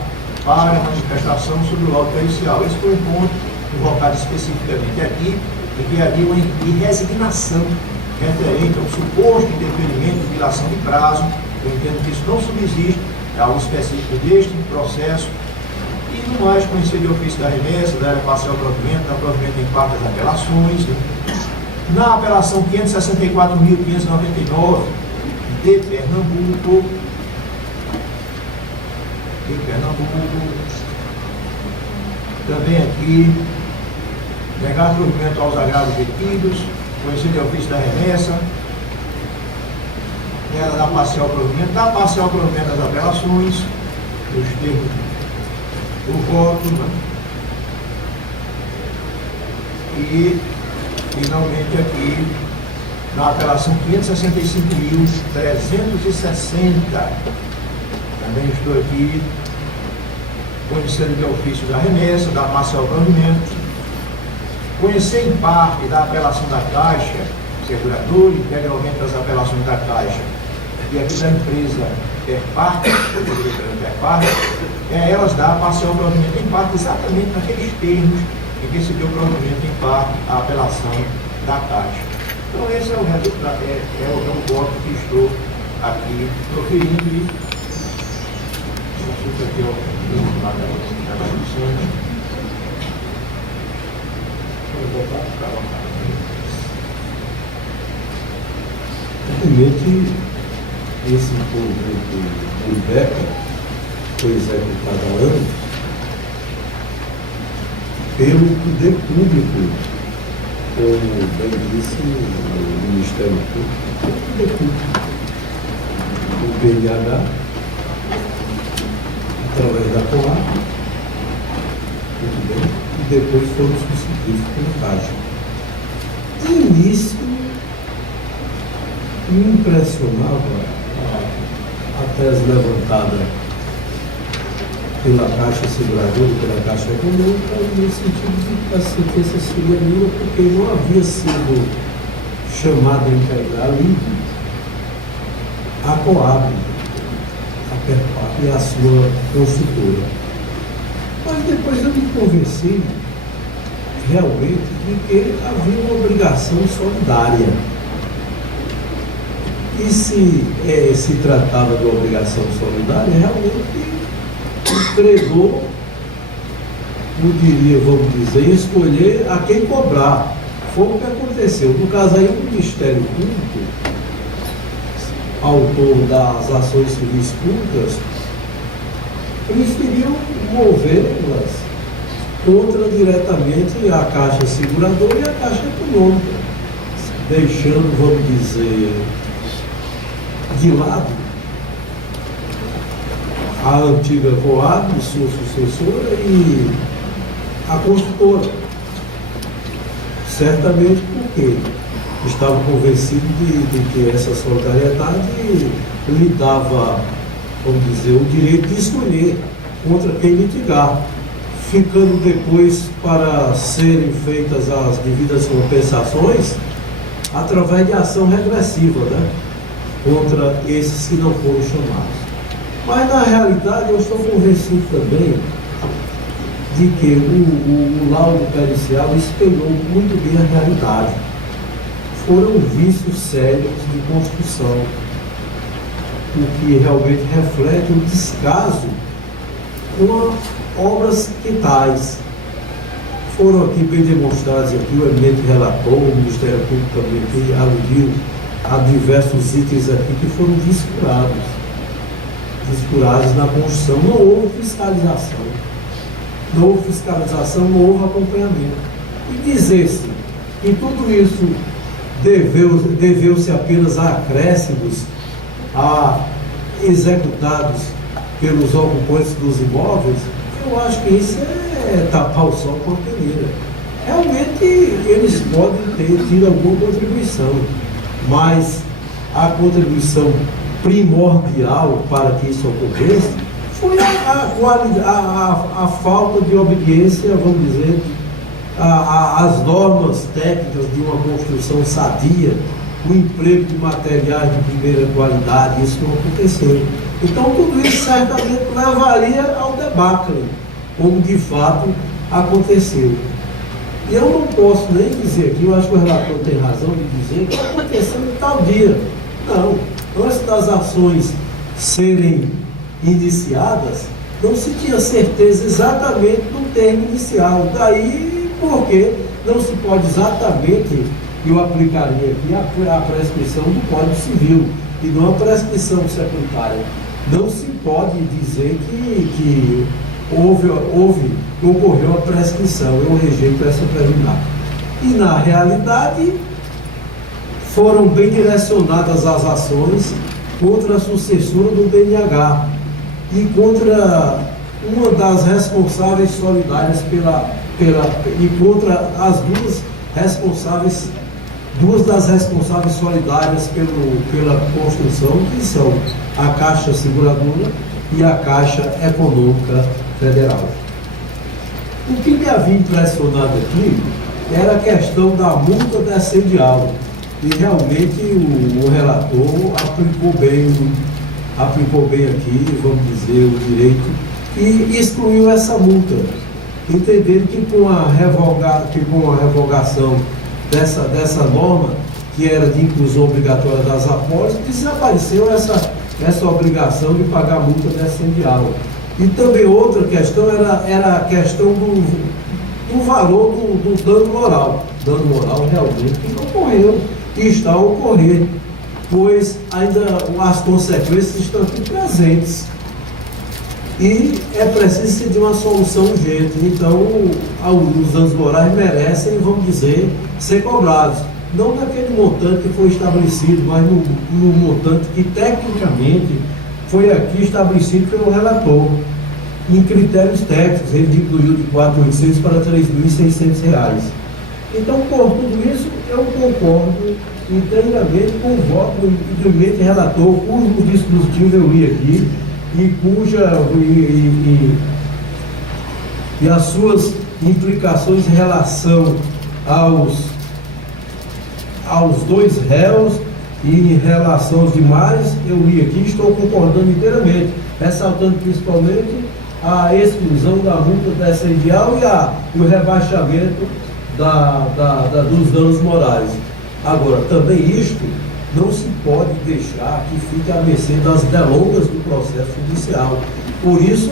para manifestação sobre o laudo pericial. Esse foi um ponto invocado especificamente aqui, e que havia uma resignação referente ao suposto indeferimento de dilação de prazo. Eu entendo que isso não subsiste, é algo específico deste processo. E no mais, conhecer de ofício da remessa, da parcial provimento, da provimento em parte das apelações. Na apelação 564.599 de Pernambuco, também aqui, negar provimento aos agravos requeridos, conhecer de ofício da remessa, nela da parcial provimento das apelações, nos termos do voto, né? E, finalmente, aqui, na apelação 565.360, também estou aqui, conhecendo de ofício da remessa, da parcial provimento, conhecer em parte da apelação da Caixa, seguradora, integralmente das apelações da Caixa, e aqui da empresa Perparte, elas dão parcial provimento em parte, exatamente naqueles termos em que se deu provimento em parte à apelação da Caixa. Então esse é o resultado, é o voto que estou aqui proferindo e consulta aqui ao da discussão. Realmente, esse conjunto do IBECA foi executado há anos pelo poder público, como bem disse o Ministério Público, o poder público, o PNH, através da COAB, muito bem, e depois foram substituídos pelo Caixa. De início, me impressionava a tese levantada pela Caixa Seguradora e pela Caixa Econômica, no sentido de que a sentença seria nula, porque não havia sido chamada a integrar livre a Coab, a Perpar e a sua consultora. Mas depois eu me convenci realmente de que havia uma obrigação solidária. E se tratava de uma obrigação solidária, realmente o credor poderia, vamos dizer, escolher a quem cobrar. Foi o que aconteceu. No caso aí, o Ministério Público, autor das ações civis públicas, preferiu movê-las contra diretamente a Caixa Seguradora e a Caixa Econômica, deixando, vamos dizer, de lado a antiga Coab, sua sucessora, e a construtora. Certamente porque estava convencido de que essa solidariedade lhe dava, vamos dizer, o direito de escolher contra quem litigar, ficando depois para serem feitas as devidas compensações através de ação regressiva, né? Contra esses que não foram chamados. Mas, na realidade, eu estou convencido também de que o laudo pericial espelhou muito bem a realidade. Foram vícios sérios de construção, o que realmente reflete um descaso com obras que tais. Foram aqui bem demonstrados, aqui o eminente relator, o Ministério Público também que aludiu há diversos itens aqui que foram descurados na construção. Não houve fiscalização, não houve acompanhamento. E dizer-se que tudo isso deveu-se apenas a acréscimos executados pelos ocupantes dos imóveis, eu acho que isso é tapar o sol com a peneira. realmente eles podem ter tido alguma contribuição, mas a contribuição primordial para que isso ocorresse foi a falta de obediência, vamos dizer, às normas técnicas de uma construção sadia, o emprego de materiais de primeira qualidade. Isso não aconteceu. Então tudo isso certamente levaria ao debacle, como de fato aconteceu. E eu não posso nem dizer aqui, eu acho que o relator tem razão de dizer que aconteceu em tal dia. Não, antes das ações serem iniciadas, não se tinha certeza exatamente do termo inicial. Daí porque não se pode exatamente, eu aplicaria aqui a prescrição do Código Civil, e não a prescrição securitária. Não se pode dizer que ocorreu a prescrição. Eu rejeito essa preliminar. E na realidade foram bem direcionadas as ações contra a sucessora do BNH e contra uma das responsáveis solidárias e contra as duas das responsáveis solidárias pela construção, que são a Caixa Seguradora e a Caixa Econômica Federal. O que me havia impressionado aqui era a questão da multa descendial, e realmente o relator aplicou bem aqui, vamos dizer, o direito, e excluiu essa multa, entendendo que com a revogação dessa norma, que era de inclusão obrigatória das apólices, desapareceu essa obrigação de pagar multa descendial. E também outra questão era a questão do valor do dano moral. Dano moral realmente ocorreu e está a ocorrer, pois ainda as consequências estão aqui presentes. E é preciso de uma solução urgente. Então, os danos morais merecem, vamos dizer, ser cobrados. Não naquele montante que foi estabelecido, mas no montante que tecnicamente foi aqui estabelecido pelo relator. Em critérios técnicos, ele diminuiu de R$ 4.800 para R$ 3.600. Então, por tudo isso, eu concordo inteiramente com o voto do eminente relator, cujo dispositivo eu li aqui, e as suas implicações em relação aos dois réus e em relação aos demais, eu li aqui e estou concordando inteiramente, ressaltando principalmente a exclusão da multa descendial e o rebaixamento dos danos morais. Agora, também isto não se pode deixar que fique à mercê das delongas do processo judicial. Por isso,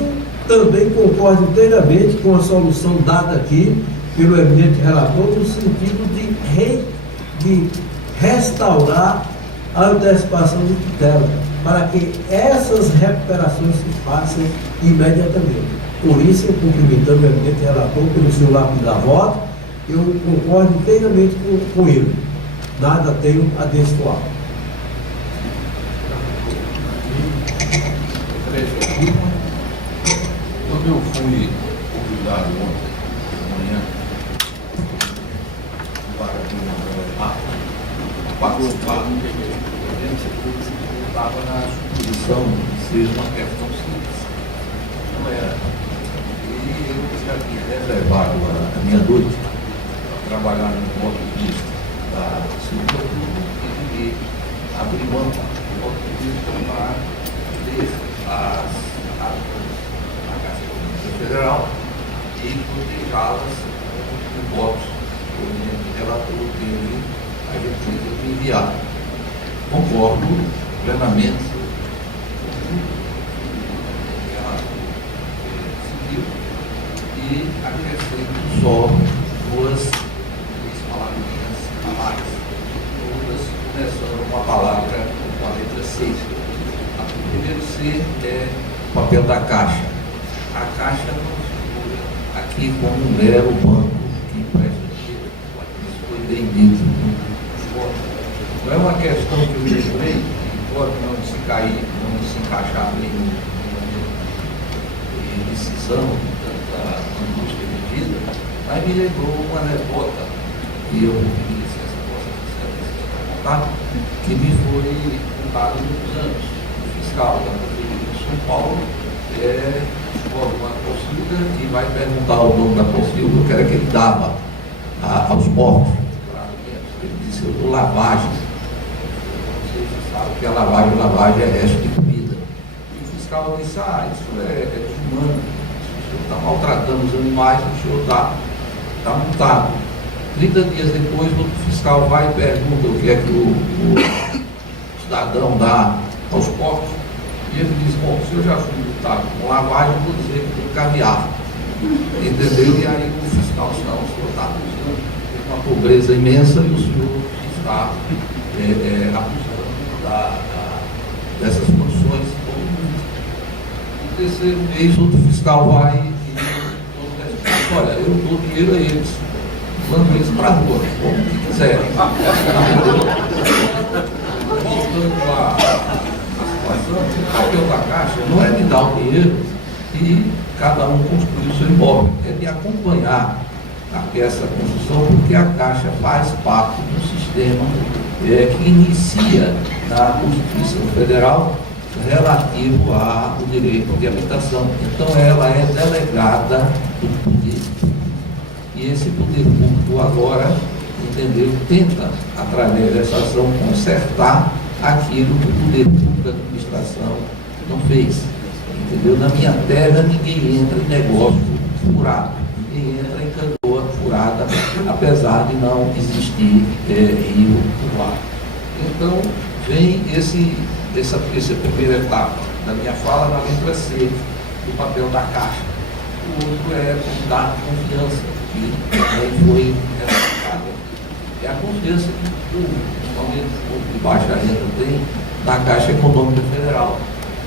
também concordo inteiramente com a solução dada aqui pelo eminente relator, no sentido de restaurar a antecipação do tutela, para que essas recuperações se façam imediatamente. Por isso, eu cumprimentando o eminente relator pelo seu lapidar voto, eu concordo inteiramente com ele. Nada tenho a destoar. Quando eu fui convidado ontem de manhã para participar, estava na suposição de ser uma questão simples. Não era. E eu já tinha reservado a minha noite para trabalhar no ponto de vista da segunda turma e abrir mão do ponto de vista para ler as atas da Caixa Econômica Federal e cotejá-las com votos que o relator teve a gentileza de enviar. Concordo plenamente com o relator seguiu e acrescento só duas palavrinhas a mais, todas começando com a palavra com a letra C. O primeiro C é o papel da Caixa. A Caixa não figura aqui como um mero banco que empresta dinheiro. Isso foi bem dito. Não é uma questão que eu lembrei, que pode não se cair, não se encaixar bem no momento de decisão da indústria de vida, mas me lembrou uma anedota, e eu pedi licença, posso contar, que me foi contada há muitos anos. O fiscal da Prefeitura de São Paulo escolhe uma pocilga e vai perguntar ao dono da pocilga o que era que ele dava aos porcos. Ele disse: eu dou lavagem. Vocês sabem que a lavagem é resto de comida. E o fiscal disse: isso é desumano. O senhor está maltratando os animais, o senhor está multado. 30 dias depois, outro fiscal vai e pergunta o que é que o cidadão dá aos porcos. E ele diz: bom, se eu já fui multado com lavagem, vou dizer que tem caviar. Entendeu? E aí o fiscal disse: não, o senhor está acusando uma pobreza imensa e o senhor está acusando dessas condições. No terceiro mês, outro fiscal vai e diz: olha, eu dou dinheiro a eles, mando eles para a rua, como que quiserem. Voltando à situação, o papel da Caixa não é de dar o dinheiro e cada um construir o seu imóvel, é de acompanhar essa construção, porque a Caixa faz parte do sistema que inicia na Constituição Federal relativo ao direito de habitação. Então ela é delegada do poder público. E esse poder público agora, entendeu, tenta, através dessa ação, consertar aquilo que o poder público da administração não fez. Entendeu? Na minha terra ninguém entra em negócio furado, ninguém entra em canoa furada, apesar de não existir rio por lá. Então vem essa primeira etapa da minha fala na letra C, do papel da Caixa. O outro é dar confiança, que também foi ressaltada. É a confiança que o povo, principalmente o povo de baixa renda, tem na Caixa Econômica Federal.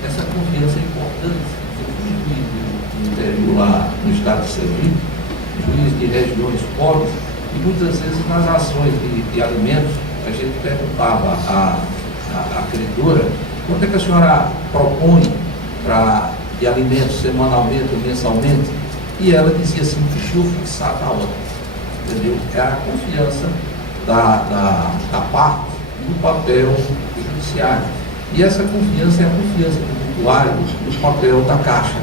Essa confiança é importante. Eu fui juiz do interior lá no estado de Sergipe, juiz de regiões pobres, e muitas vezes nas ações de alimentos, a gente perguntava à credora: quanto é que a senhora propõe de alimentos semanalmente ou mensalmente? E ela dizia assim: deixa eu fixar a hora. Entendeu? É a confiança da parte do papel judiciário. E essa confiança é a confiança do usuário do papel da Caixa.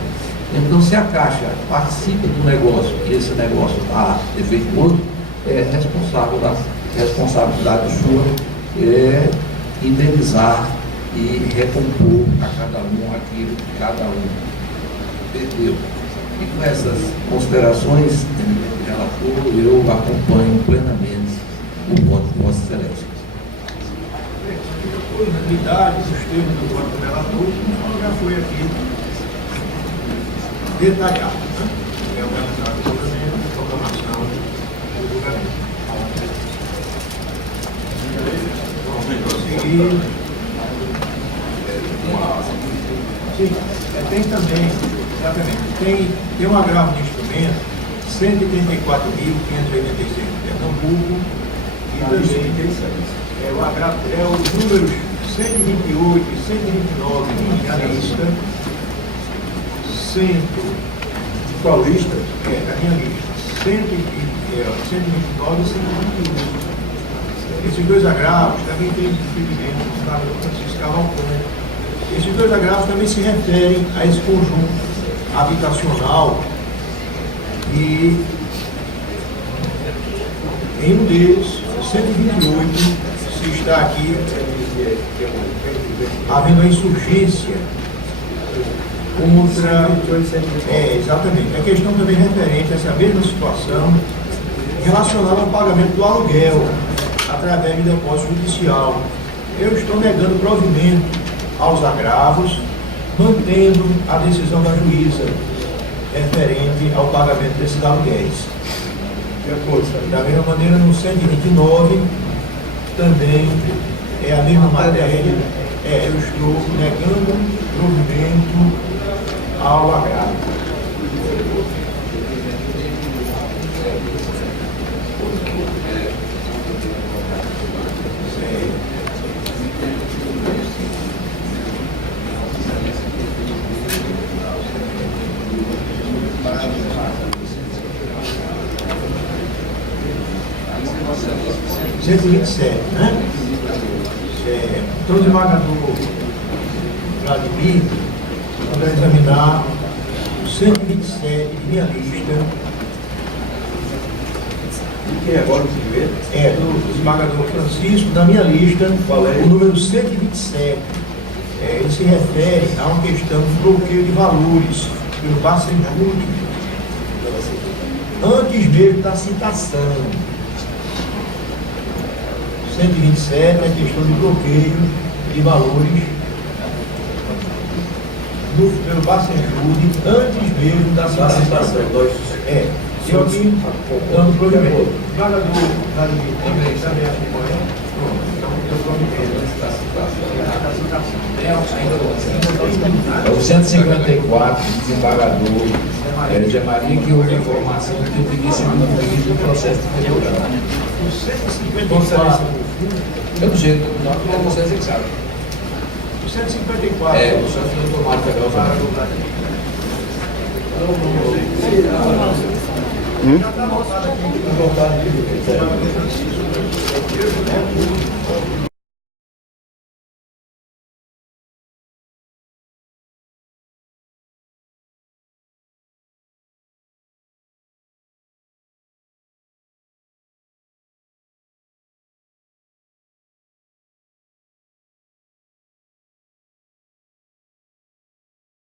Então, se a Caixa participa do negócio e esse negócio está defeituoso, é responsabilidade sua indenizar e recompor a cada um aquilo que cada um perdeu. E com essas considerações, relator, eu acompanho plenamente o voto de Vossa Excelência. Depois, na unidade, os termos do voto do relator, como já foi aqui detalhado, né? É organizado o julgamento, proclamação do julgamento. Vamos prosseguir. Sim, tem também, exatamente, tem um agravo de instrumento, 134.586 de Pernambuco, e também o agravo é os números 128 e 129 de Analista, 100 Paulista, a minha lista, 129 e 128. Esses dois agravos também têm diferimento do senador Francisco Cavalcante. Esses dois agravos também se referem a esse conjunto habitacional e em um deles, 128, se está aqui havendo a insurgência contra... exatamente. A questão também referente a essa mesma situação relacionada ao pagamento do aluguel através de depósito judicial. Eu estou negando provimento aos agravos, mantendo a decisão da juíza referente ao pagamento desses aluguéis. Da mesma maneira, no 129, também é a mesma matéria, eu estou negando provimento ao agravo. 127, né? Então, o desembargador Vladimir vai examinar o 127 de minha lista. E quem é agora o primeiro? É, do desembargador Francisco, da minha lista, o número 127. Ele se refere a uma questão de bloqueio de valores pelo Bacen-Júri, antes mesmo da citação. 127 é a questão de bloqueio de valores pelo Bacen-Júri, antes mesmo da citação. Eu aqui dando provimento. Desembargador Vladimir, também acompanha. É o 154, desembargador Zé Maria, que houve informação que o início do processo de tribunal. O 154. Eu não sei, não é vocês que sabem. O 154. É, o senhor não tomar pegar Já está anotado aqui.